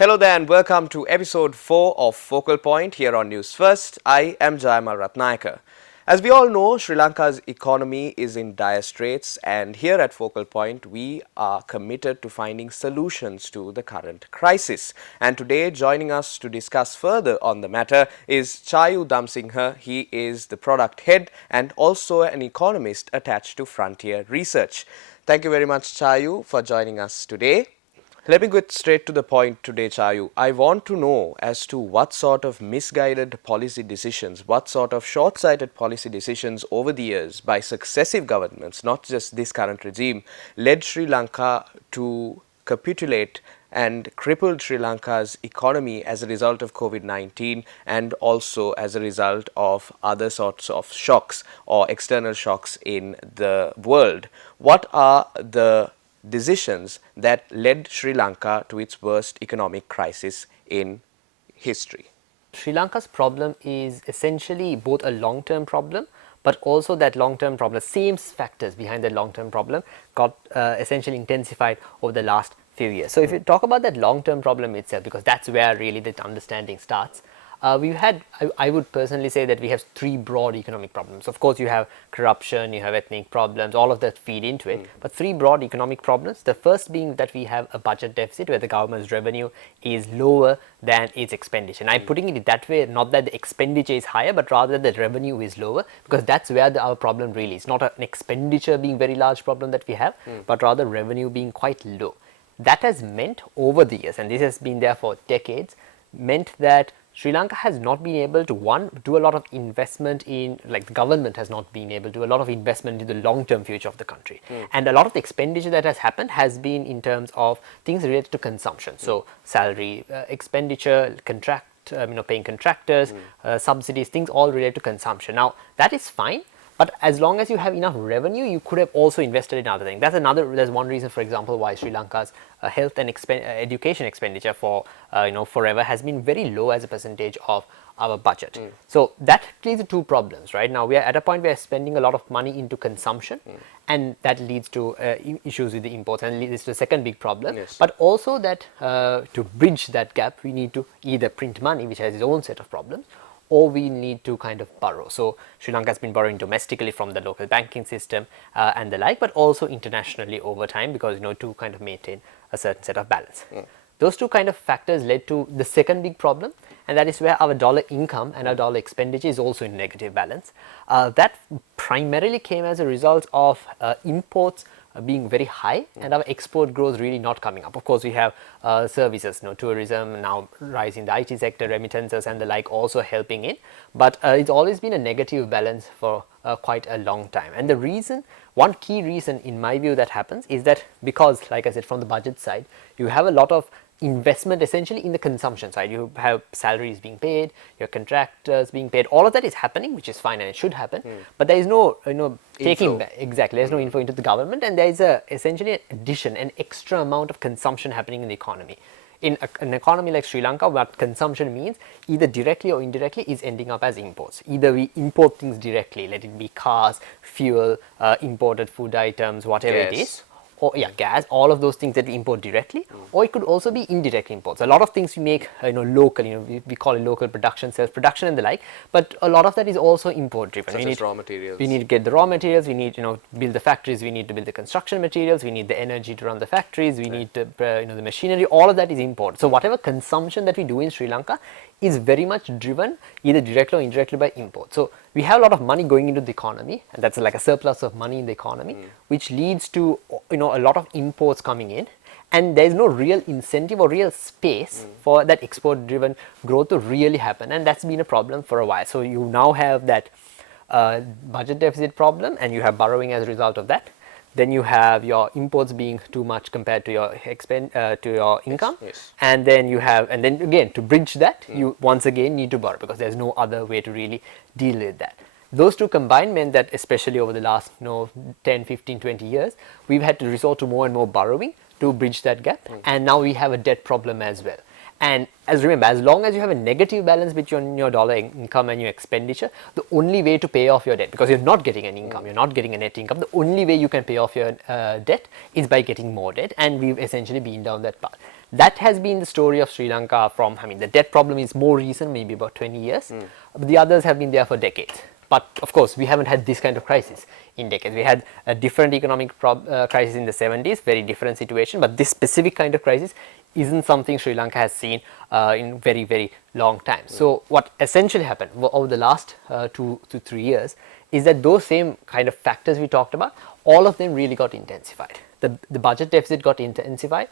Hello there and welcome to episode 4 of Focal Point here on News First. I am Jayama Ratnayaka. As we all know, Sri Lanka's economy is in dire straits, and here at Focal Point we are committed to finding solutions to the current crisis. And today joining us to discuss further on the matter is Chayu Damsinghe. He is the product head and also an economist attached to Frontier Research. Thank you very much, Chayu, for joining us today. Let me get straight to the point today, Chayu. I want to know as to what sort of misguided policy decisions, what sort of short-sighted policy decisions over the years by successive governments, not just this current regime, led Sri Lanka to capitulate and crippled Sri Lanka's economy as a result of COVID-19 and also as a result of other sorts of shocks or external shocks in the world. What are the decisions that led Sri Lanka to its worst economic crisis in history? Sri Lanka's problem is essentially both a long-term problem, but also that long-term problem, same factors behind that long-term problem got essentially intensified over the last few years. So if you talk about that long-term problem itself, because that's where really the understanding starts, we've had, I would personally say that we have three broad economic problems. Of course, you have corruption, you have ethnic problems, all of that feed into it, but three broad economic problems. The first being that we have a budget deficit where the government's revenue is lower than its expenditure. And I'm putting it that way, not that the expenditure is higher, but rather the revenue is lower, because that's where our problem really is. Not an expenditure being very large problem that we have, but rather revenue being quite low. That has meant over the years, and this has been there for decades, meant that Sri Lanka has not been able to, one, do a lot of investment in, like the government has not been able to do a lot of investment into the long-term future of the country. And a lot of the expenditure that has happened has been in terms of things related to consumption. So salary, expenditure, paying contractors, subsidies, things all related to consumption. Now, that is fine. But as long as you have enough revenue, you could have also invested in other things. There's one reason, for example, why Sri Lanka's health and education expenditure for forever has been very low as a percentage of our budget. So that leads to two problems, right? Now we are at a point where we're spending a lot of money into consumption, and that leads to issues with the imports, and leads to the second big problem. Yes. But also that to bridge that gap, we need to either print money, which has its own set of problems, or we need to kind of borrow. So Sri Lanka has been borrowing domestically from the local banking system and the like, but also internationally over time, because to kind of maintain a certain set of balance. Those two kind of factors led to the second big problem, and that is where our dollar income and our dollar expenditure is also in negative balance. That primarily came as a result of imports being very high and our export growth really not coming up. Of course, we have services, tourism, now rise in the IT sector, remittances and the like also helping it, but it's always been a negative balance for quite a long time. And the reason, one key reason in my view that happens is that because, like I said, from the budget side, you have a lot of investment essentially in the consumption side. You have salaries being paid, your contractors being paid, all of that is happening, which is fine and it should happen, but there is no taking back, exactly, there's no info into the government, and there is essentially an addition, an extra amount of consumption happening in the economy. In an economy like Sri Lanka, what consumption means, either directly or indirectly, is ending up as imports. Either we import things directly, let it be cars, fuel, imported food items, whatever it is, or gas, all of those things that we import directly, or it could also be indirect imports. A lot of things we make local, we call it local production, self-production and the like, but a lot of that is also import driven. Such as raw materials. We need to get the raw materials, we need to build the factories, we need to build the construction materials, we need the energy to run the factories, we need to, the machinery, all of that is import. So whatever consumption that we do in Sri Lanka is very much driven either directly or indirectly by import. So we have a lot of money going into the economy, and that's like a surplus of money in the economy, which leads to a lot of imports coming in, and there is no real incentive or real space for that export driven growth to really happen, and that's been a problem for a while. So you now have that budget deficit problem, and you have borrowing as a result of that. Then you have your imports being too much compared to your income, and then again to bridge that, you once again need to borrow, because there's no other way to really deal with that. Those two combined meant that especially over the last 10, 15, 20 years, we've had to resort to more and more borrowing to bridge that gap, and now we have a debt problem as well. And remember, as long as you have a negative balance between your dollar income and your expenditure, the only way to pay off your debt, because you're not getting an income, you're not getting a net income, the only way you can pay off your debt is by getting more debt, and we've essentially been down that path. That has been the story of Sri Lanka from, I mean, the debt problem is more recent, maybe about 20 years, but the others have been there for decades. But of course, we haven't had this kind of crisis in decades. We had a different economic crisis in the 70s, very different situation, but this specific kind of crisis isn't something Sri Lanka has seen in very, very long time. So what essentially happened over the last 2 to 3 years is that those same kind of factors we talked about, all of them really got intensified. The budget deficit got intensified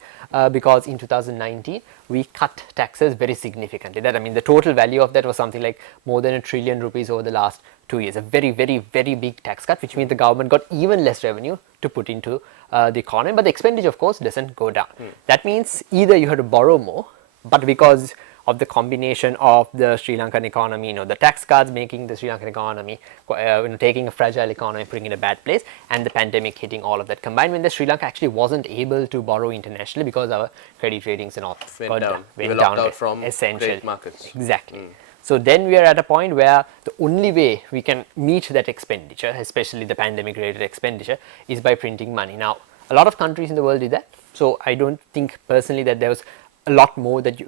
because in 2019 we cut taxes very significantly. That, I mean, the total value of that was something like more than $1 trillion over the last 2 years. A very, very, very big tax cut, which means the government got even less revenue to put into the economy, but the expenditure, of course, doesn't go down. That means either you have to borrow more, but because of the combination of the Sri Lankan economy, the tax cuts making the Sri Lankan economy, taking a fragile economy, putting it in a bad place, and the pandemic hitting all of that combined, when the Sri Lanka actually wasn't able to borrow internationally because our credit ratings and all went down. We were down locked out from essentially credit markets. Exactly. So then we are at a point where the only way we can meet that expenditure, especially the pandemic related expenditure, is by printing money. Now, a lot of countries in the world did that. So I don't think personally that there was a lot more that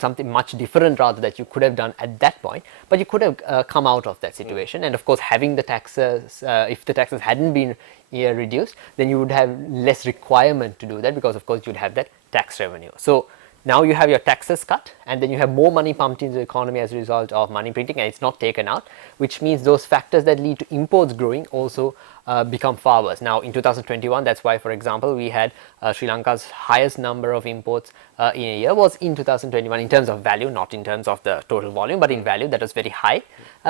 something much different rather that you could have done at that point, but you could have come out of that situation. And of course, having the taxes, if the taxes hadn't been reduced, then you would have less requirement to do that, because of course you'd have that tax revenue. So now you have your taxes cut, and then you have more money pumped into the economy as a result of money printing, and it's not taken out, which means those factors that lead to imports growing also become far worse. Now in 2021, that's why, for example, we had Sri Lanka's highest number of imports in a year was in 2021 in terms of value, not in terms of the total volume, but in value that was very high,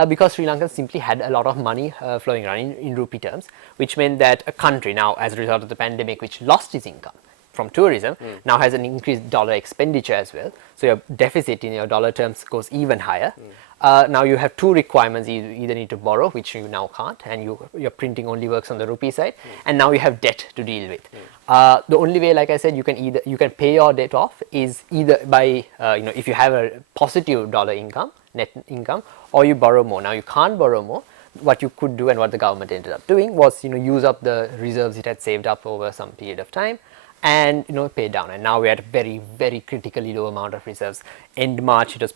because Sri Lanka simply had a lot of money flowing around in rupee terms, which meant that a country now, as a result of the pandemic, which lost its income from tourism, now has an increased dollar expenditure as well. So your deficit in your dollar terms goes even higher. Now you have two requirements: you either need to borrow, which you now can't, and your printing only works on the rupee side, and now you have debt to deal with. The only way, like I said, you can pay your debt off is either by if you have a positive dollar income, net income, or you borrow more. Now you can't borrow more. What you could do, and what the government ended up doing, was use up the reserves it had saved up over some period of time, and pay down. And now we're at a very, very critically low amount of reserves. End March, it was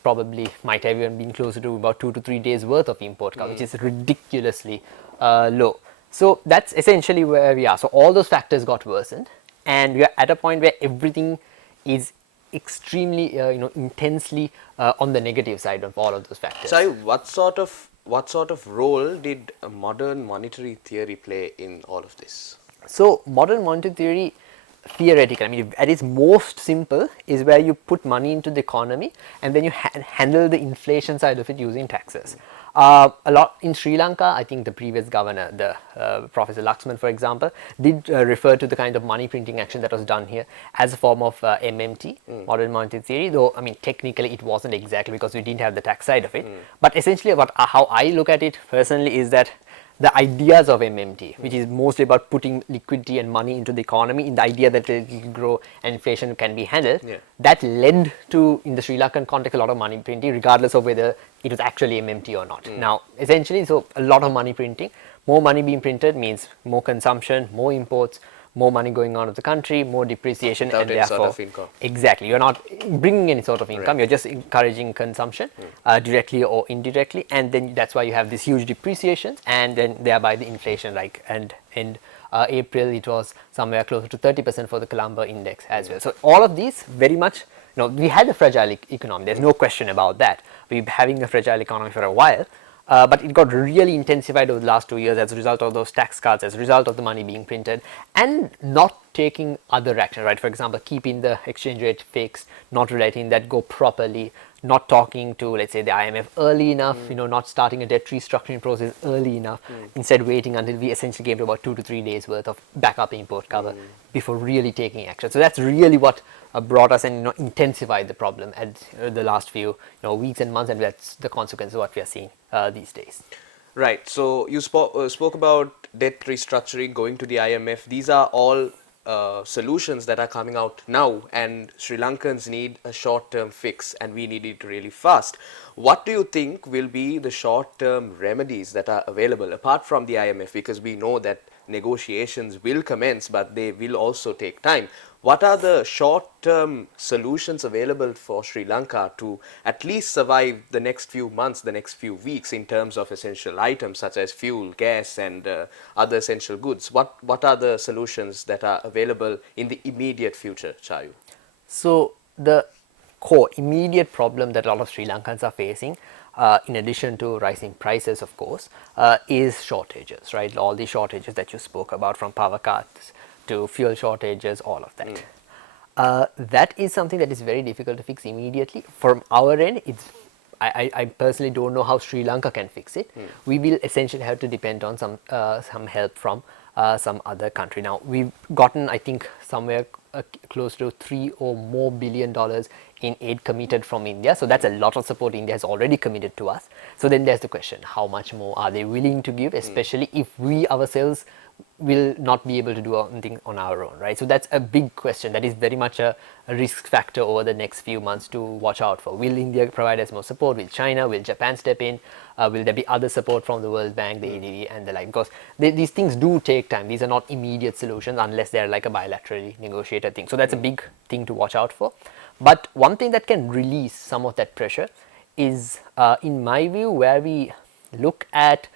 might have even been closer to about 2 to 3 days worth of import cover, which is ridiculously low. So that's essentially where we are. So all those factors got worsened, and we are at a point where everything is extremely intensely on the negative side of all of those factors. So what sort of role did modern monetary theory play in all of this? So modern monetary theory, theoretical, I mean, at its most simple, is where you put money into the economy and then you handle the inflation side of it using taxes. A lot in Sri Lanka, I think the previous governor, the Professor Laxman, for example, did refer to the kind of money printing action that was done here as a form of MMT, modern monetary theory, though I mean technically it wasn't exactly, because we didn't have the tax side of it. But essentially how I look at it personally is that the ideas of MMT, which is mostly about putting liquidity and money into the economy in the idea that it will grow and inflation can be handled, that led to, in the Sri Lankan context, a lot of money printing, regardless of whether it was actually MMT or not. Now, essentially, so a lot of money printing, more money being printed means more consumption, more imports, more money going out of the country, more depreciation, without and any therefore sort of income. Exactly, you're not bringing any sort of income, you're just encouraging consumption directly or indirectly, and then that's why you have this huge depreciation, and then thereby the inflation, like, and in April it was somewhere closer to 30% for the Colombo index as well. So all of these very much, we had a fragile economy, there's no question about that. We've been having a fragile economy for a while, but it got really intensified over the last 2 years as a result of those tax cuts, as a result of the money being printed, and not taking other action, right? For example, keeping the exchange rate fixed, not letting that go properly, not talking to, let's say, the IMF early enough, not starting a debt restructuring process early enough, instead waiting until we essentially came to about 2 to 3 days worth of backup import cover before really taking action. So that's really what brought us and intensified the problem at the last few weeks and months, and that's the consequence of what we are seeing these days. Right. So you spoke about debt restructuring, going to the IMF. These are all solutions that are coming out now, and Sri Lankans need a short-term fix, and we need it really fast. What do you think will be the short-term remedies that are available apart from the IMF? Because we know that negotiations will commence, but they will also take time. What are the short-term solutions available for Sri Lanka to at least survive the next few months, the next few weeks in terms of essential items such as fuel, gas, and other essential goods? What are the solutions that are available in the immediate future, Chayu? So the core immediate problem that a lot of Sri Lankans are facing, in addition to rising prices, of course, is shortages, right? All the shortages that you spoke about, from power cuts to fuel shortages, all of that. That is something that is very difficult to fix immediately. From our end, I personally don't know how Sri Lanka can fix it. We will essentially have to depend on some help from some other country. Now, we've gotten, I think, somewhere close to $3 or more billion in aid committed from India. So that's a lot of support India has already committed to us. So then there's the question, how much more are they willing to give, especially if we ourselves will not be able to do anything on our own, right? So that's a big question. That is very much a risk factor over the next few months to watch out for. Will India provide us more support? Will China? Will Japan step in? Will there be other support from the World Bank, the ADB, and the like? Because these things do take time. These are not immediate solutions unless they're like a bilaterally negotiated thing. So that's a big thing to watch out for. But one thing that can release some of that pressure is, in my view, where we look at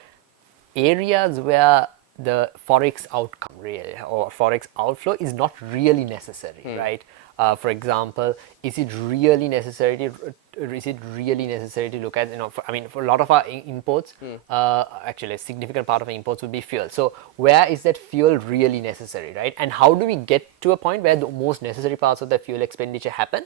areas where the forex outcome really, or forex outflow is not really necessary, right? For example, is it really necessary to look at, for a lot of our imports, actually a significant part of our imports would be fuel. So where is that fuel really necessary, right? And how do we get to a point where the most necessary parts of the fuel expenditure happen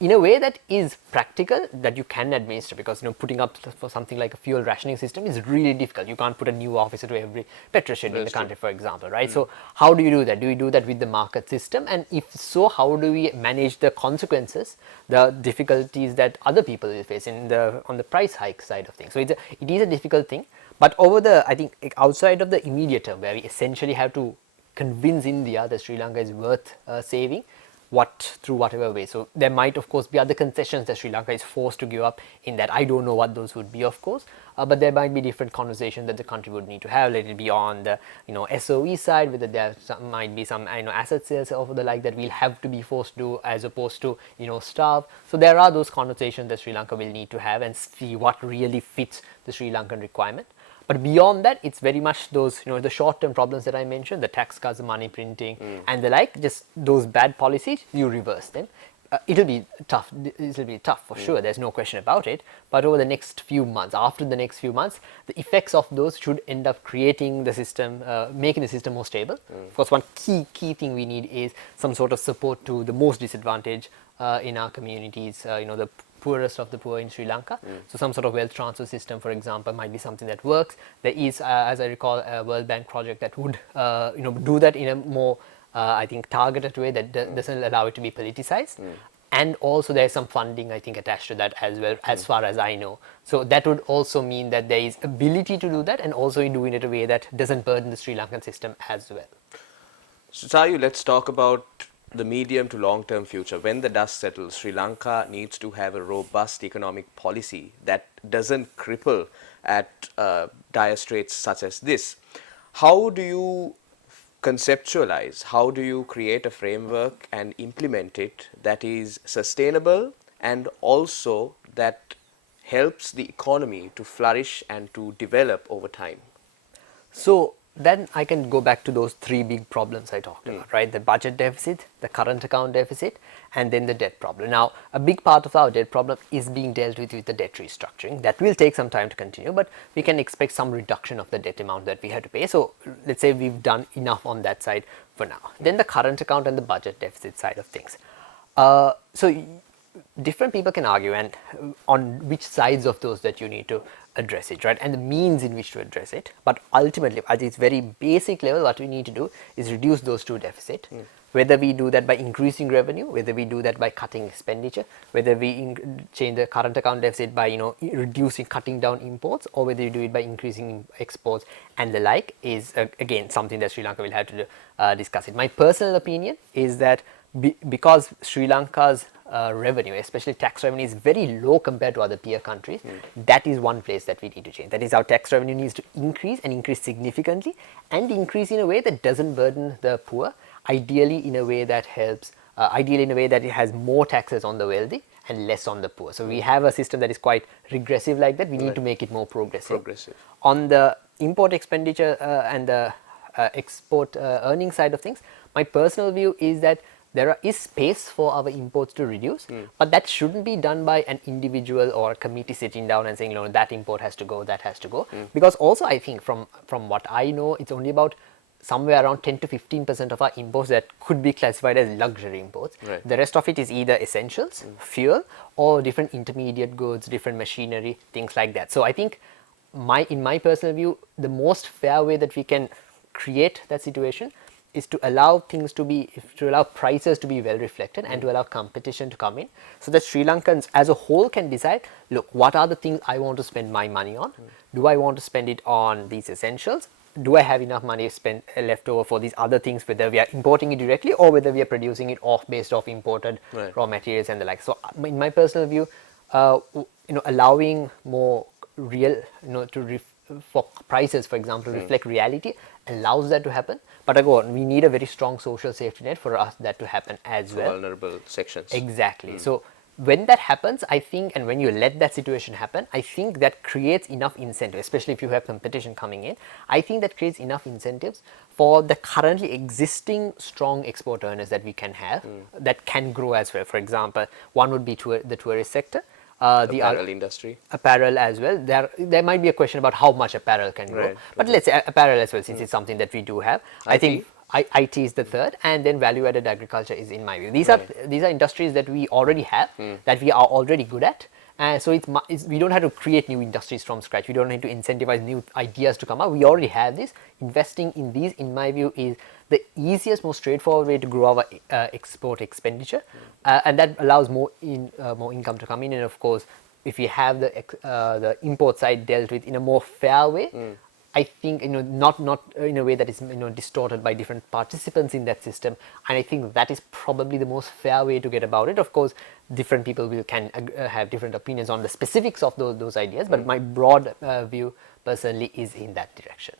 in a way that is practical, that you can administer? Because putting up for something like a fuel rationing system is really difficult. You can't put a new officer to every petrol shed in the country, for example, right? So how do you do that? Do you do that with the market system? And if so, how do we manage the consequences, the difficulties that other people will face on the price hike side of things? So it is a difficult thing. But I think outside of the immediate term, where we essentially have to convince India that Sri Lanka is worth saving, through whatever way. So there might, of course, be other concessions that Sri Lanka is forced to give up in that. I don't know what those would be, of course, but there might be different conversations that the country would need to have. Let it be on the SOE side, whether there might be some asset sales or the like that we'll have to be forced to do, as opposed to starve. So there are those conversations that Sri Lanka will need to have and see what really fits the Sri Lankan requirement. But beyond that, it's very much those, the short-term problems that I mentioned, the tax cuts, the money printing, and the like, just those bad policies, you reverse them. It'll be tough for sure, there's no question about it. But over the next few months, after the next few months, the effects of those should end up creating the system, making the system more stable. Of course, one key thing we need is some sort of support to the most disadvantaged in our communities, the poorest of the poor in Sri Lanka. So some sort of wealth transfer system, for example, might be something that works. There is, as I recall, a World Bank project that would do that in a more I think targeted way that doesn't allow it to be politicized. And also there's some funding, I think, attached to that as well, as far as I know. So that would also mean that there is ability to do that, and also you do it in a way that doesn't burden the Sri Lankan system as well. So Chayu, let's talk about the medium to long-term future. When the dust settles, Sri Lanka needs to have a robust economic policy that doesn't cripple at dire straits such as this. How do you conceptualize, how do you create a framework and implement it that is sustainable and also that helps the economy to flourish and to develop over time? So then I can go back to those three big problems I talked about, right? The budget deficit, the current account deficit, and then the debt problem. Now, a big part of our debt problem is being dealt with the debt restructuring. That will take some time to continue, but we can expect some reduction of the debt amount that we have to pay. So let's say we've done enough on that side for now. Then the current account and the budget deficit side of things. So different people can argue and on which sides of those that you need to address it, right, and the means in which to address it. But ultimately, at its very basic level, what we need to do is reduce those two deficits, whether we do that by increasing revenue, whether we do that by cutting expenditure, whether we change the current account deficit by reducing, cutting down imports, or whether you do it by increasing exports and the like, is again something that Sri Lanka will have to discuss it. My personal opinion is that because Sri Lanka's revenue, especially tax revenue, is very low compared to other peer countries, that is one place that we need to change. That is, our tax revenue needs to increase, and increase significantly, and increase in a way that doesn't burden the poor, ideally in a way that helps, ideally in a way that it has more taxes on the wealthy and less on the poor. So we have a system that is quite regressive like that. We need to make it more progressive. On the import expenditure and the export earning side of things, my personal view is that there is space for our imports to reduce, but that shouldn't be done by an individual or a committee sitting down and saying, that import has to go, that has to go. Because also I think from what I know, it's only about somewhere around 10 to 15% of our imports that could be classified as luxury imports. The rest of it is either essentials, fuel, or different intermediate goods, different machinery, things like that. So I think in my personal view, the most fair way that we can create that situation is to allow prices to be well reflected and to allow competition to come in, so that Sri Lankans as a whole can decide, look, what are the things I want to spend my money on? Do I want to spend it on these essentials? Do I have enough money spent left over for these other things, whether we are importing it directly or whether we are producing it based off imported raw materials and the like? So in my personal view, allowing more real, for prices, for example, reflect reality, allows that to happen. But again, we need a very strong social safety net for us that to happen as well. Vulnerable sections. Exactly. So when that happens, I think, and when you let that situation happen, I think that creates enough incentive, especially if you have competition coming in. I think that creates enough incentives for the currently existing strong export earners that we can have, that can grow as well. For example, one would be the tourist sector. The apparel industry. Apparel as well. There might be a question about how much apparel can grow. But let's say apparel as well, since it's something that we do have. I think IT is the third, and then value-added agriculture is, in my view. These are industries that we already have, that we are already good at. So we don't have to create new industries from scratch. We don't need to incentivize new ideas to come up. We already have this. Investing in these, in my view, is the easiest, most straightforward way to grow our export expenditure, and that allows more income to come in. And of course, if we have the import side dealt with in a more fair way, I think not in a way that is distorted by different participants in that system, and I think that is probably the most fair way to get about it. Of course, different people can have different opinions on the specifics of those ideas, but my broad view personally is in that direction.